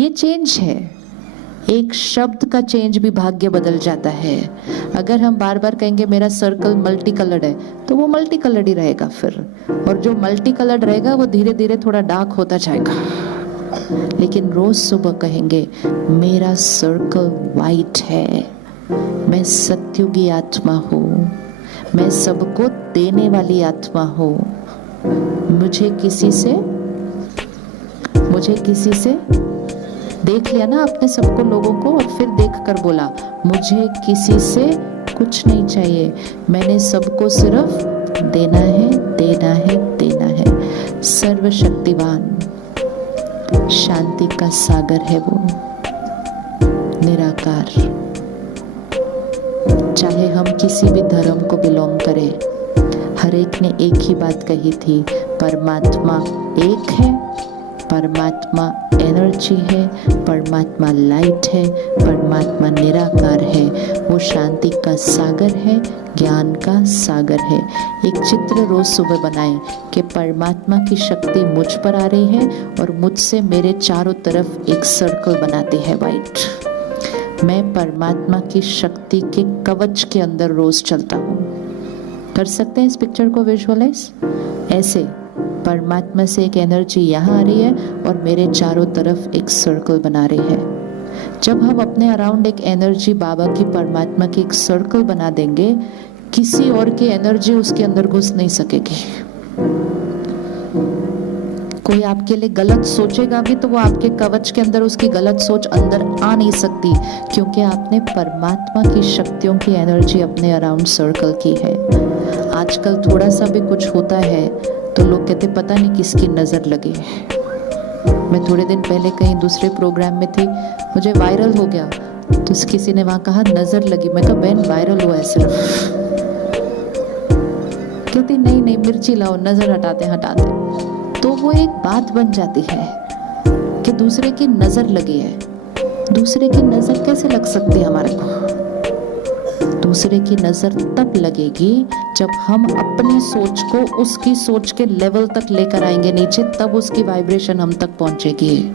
ये चेंज है। एक शब्द का चेंज भी भाग्य बदल जाता है। अगर हम बार बार कहेंगे मेरा सर्कल मल्टी कलर्ड है, तो वो मल्टी कलर्ड ही रहेगा फिर, और जो मल्टी कलर्ड रहेगा वो धीरे धीरे थोड़ा डार्क होता जाएगा। लेकिन रोज सुबह कहेंगे मेरा सर्कल वाइट है, मैं सत्युगी आत्मा हूँ, मैं सबको देने वाली आत्मा हूँ, मुझे किसी से देख लिया ना आपने सबको लोगों को, और फिर देखकर बोला मुझे किसी से कुछ नहीं चाहिए, मैंने सबको सिर्फ देना है, देना है, देना है। सर्वशक्तिवान शांति का सागर है वो, निराकार। चाहे हम किसी भी धर्म को बिलोंग करें, हर एक ने एक ही बात कही थी, परमात्मा एक है, परमात्मा एनर्जी है, परमात्मा लाइट है, परमात्मा निराकार है, वो शांति का सागर है, ज्ञान का सागर है। एक चित्र रोज सुबह बनाएं कि परमात्मा की शक्ति मुझ पर आ रही है और मुझसे मेरे चारों तरफ एक सर्कल बनाती है वाइट। मैं परमात्मा की शक्ति के कवच के अंदर रोज चलता हूँ। कर सकते हैं इस पिक्चर को विजुअलाइज? ऐसे परमात्मा से एक एनर्जी यहाँ आ रही है और मेरे चारों तरफ एक सर्कल बना रही है। जब हम अपने अराउंड एक एनर्जी बाबा की, परमात्मा की एक सर्कल बना देंगे, किसी और की एनर्जी उसके अंदर घुस नहीं सकेगी। कोई आपके लिए गलत सोचेगा भी तो वो आपके कवच के अंदर उसकी गलत सोच अंदर आ नहीं सकती, क्योंकि आपने परमात्मा की शक्तियों की एनर्जी अपने अराउंड सर्कल की है। आजकल थोड़ा सा भी कुछ होता है तो लोग कहते पता नहीं किसकी नजर लगी है। मैं थोड़े दिन पहले कहीं दूसरे प्रोग्राम में थी, मुझे वायरल हो गया, तो किसी ने वहां कहा नजर लगी। मैं कहा बहन वायरल हुआ है सिर्फ। कहती नहीं नहीं मिर्ची लाओ, नजर हटाते। तो वो एक बात बन जाती है कि दूसरे की नजर लगी है। दूसरे की नजर कैसे लग सकती है हमारे को? दूसरे की नजर तब लगेगी जब हम अपनी सोच को उसकी सोच के लेवल तक लेकर आएंगे नीचे, तब उसकी वाइब्रेशन हम तक पहुंचेगी।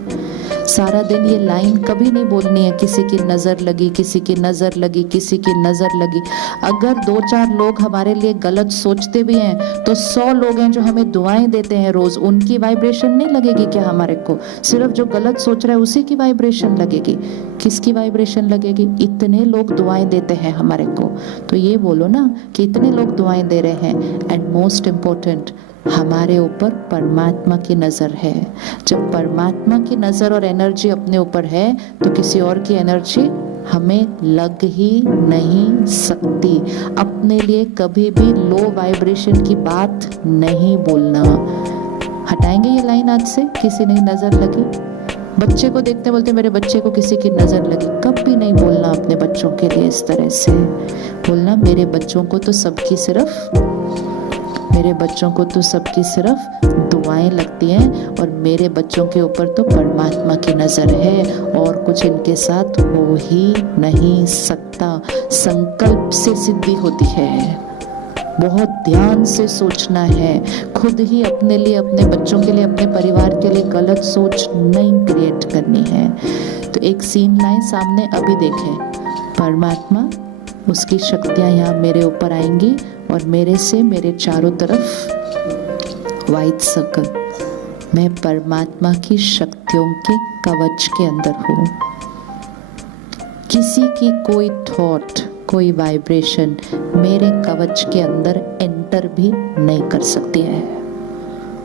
सारा दिन ये लाइन कभी नहीं बोलनी है किसी की नजर लगी, किसी की नजर लगी, किसी की नजर लगी। अगर 2-4 लोग हमारे लिए गलत सोचते भी हैं तो 100 लोग हैं जो हमें दुआएं देते हैं रोज, उनकी वाइब्रेशन नहीं लगेगी क्या हमारे को? सिर्फ जो गलत सोच रहा है उसी की वाइब्रेशन लगेगी। किसकी वाइब्रेशन लगेगी? इतने लोग दुआएं देते हैं हमारे को, तो ये बोलो ना कि इतने लोग दुआएं दे रहे हैं। एंड मोस्ट इम्पोर्टेंट, हमारे ऊपर परमात्मा की नजर है। जब परमात्मा की नजर और एनर्जी अपने ऊपर है तो किसी और की एनर्जी हमें लग ही नहीं सकती। अपने लिए कभी भी लो वाइब्रेशन की बात नहीं बोलना। हटाएंगे ये लाइन आज से, किसी ने नजर लगी। बच्चे को देखते बोलते मेरे बच्चे को किसी की नजर लगी। कभी नहीं बोलना अपने बच्चों के लिए इस तरह से। बोलना मेरे बच्चों को तो सबकी सिर्फ दुआएं लगती हैं और मेरे बच्चों के ऊपर तो परमात्मा की नजर है और कुछ इनके साथ हो ही नहीं सकता। संकल्प से सिद्धि होती है, बहुत ध्यान से सोचना है। खुद ही अपने लिए, अपने बच्चों के लिए, अपने परिवार के लिए गलत सोच नहीं क्रिएट करनी है। तो एक सीन लाएं सामने, अभी देखें परमात्मा, उसकी शक्तियां यहाँ मेरे ऊपर आएंगी और मेरे से मेरे चारों तरफ वाइट सर्कल। मैं परमात्मा की शक्तियों के कवच के अंदर हूँ। किसी की कोई थॉट, कोई वाइब्रेशन मेरे कवच के अंदर एंटर भी नहीं कर सकती है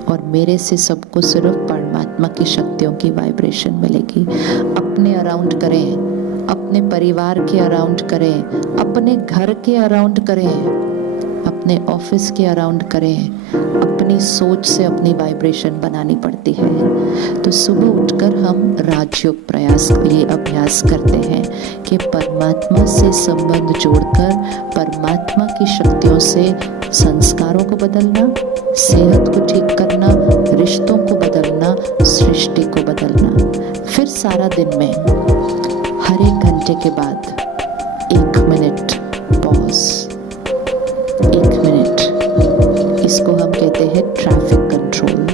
और मेरे से सबको सिर्फ परमात्मा की शक्तियों की वाइब्रेशन मिलेगी। अपने अराउंड करें, अपने परिवार के अराउंड करें, अपने घर के अराउंड करें, अपने ऑफिस के अराउंड करें। अपनी सोच से अपनी वाइब्रेशन बनानी पड़ती है। तो सुबह उठकर हम राजयोग प्रयास ये अभ्यास करते हैं कि परमात्मा से संबंध जोड़कर परमात्मा की शक्तियों से संस्कारों को बदलना, सेहत को ठीक करना, रिश्तों को बदलना, सृष्टि को बदलना। फिर सारा दिन में हर 1 घंटे के बाद 1 मिनट पॉज, 1 मिनट, इसको हम कहते हैं ट्रैफिक कंट्रोल।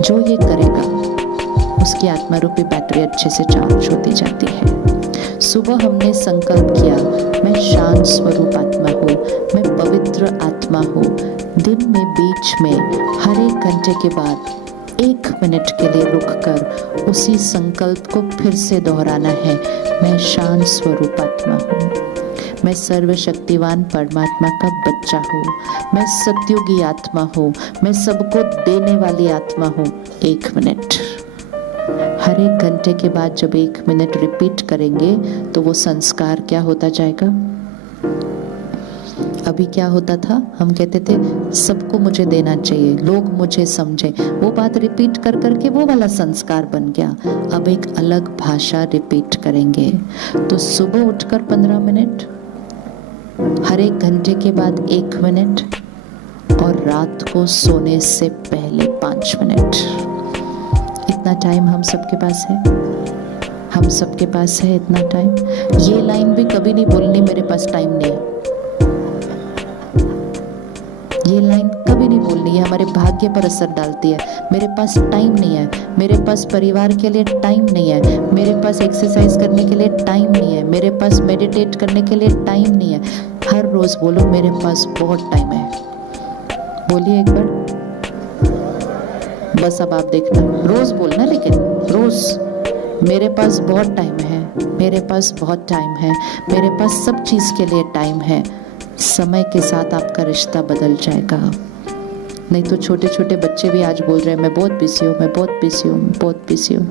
जो ये करेगा उसकी आत्मा रूपी बैटरी अच्छे से चार्ज होती जाती है। सुबह हमने संकल्प किया, मैं शांत स्वरूप आत्मा हूँ, मैं पवित्र आत्मा हूँ। दिन में बीच में हर एक घंटे के बाद 1 मिनट के लिए रुककर उसी संकल्प को फिर से दोहराना है, मैं शांत स्वरूप आत्मा हूँ, मैं सर्वशक्तिवान परमात्मा का बच्चा हूँ, मैं सत्युगी आत्मा हूँ, मैं सबको देने वाली आत्मा हूँ। 1 मिनट हर एक घंटे के बाद जब 1 मिनट रिपीट करेंगे तो वो संस्कार क्या होता जाएगा। अभी क्या होता था, हम कहते थे सबको मुझे देना चाहिए, लोग मुझे समझे, वो बात रिपीट कर करके वो वाला संस्कार बन गया। अब एक अलग भाषा रिपीट करेंगे। तो सुबह उठकर 15 मिनट, हर एक घंटे के बाद 1 मिनट, और रात को सोने से पहले 5 मिनट। इतना टाइम हम सबके पास है, हम सबके पास है इतना टाइम। ये लाइन भी कभी नहीं बोलनी मेरे पास टाइम नहीं है, ये लाइन कभी नहीं बोलनी, है हमारे भाग्य पर असर डालती है। मेरे पास टाइम नहीं है, मेरे पास परिवार के लिए टाइम नहीं है, मेरे पास एक्सरसाइज करने के लिए टाइम नहीं है, मेरे पास मेडिटेट करने के लिए टाइम नहीं है। हर रोज बोलो मेरे पास बहुत टाइम है। बोलिए एक बार, बस अब आप देखना, रोज बोलना, लेकिन रोज मेरे पास बहुत टाइम है, मेरे पास बहुत टाइम है, मेरे पास सब चीज के लिए टाइम है। समय के साथ आपका रिश्ता बदल जाएगा। नहीं तो छोटे छोटे बच्चे भी आज बोल रहे हैं मैं बहुत बिजी हूँ, मैं बहुत बिजी हूँ, बहुत बिजी हूँ।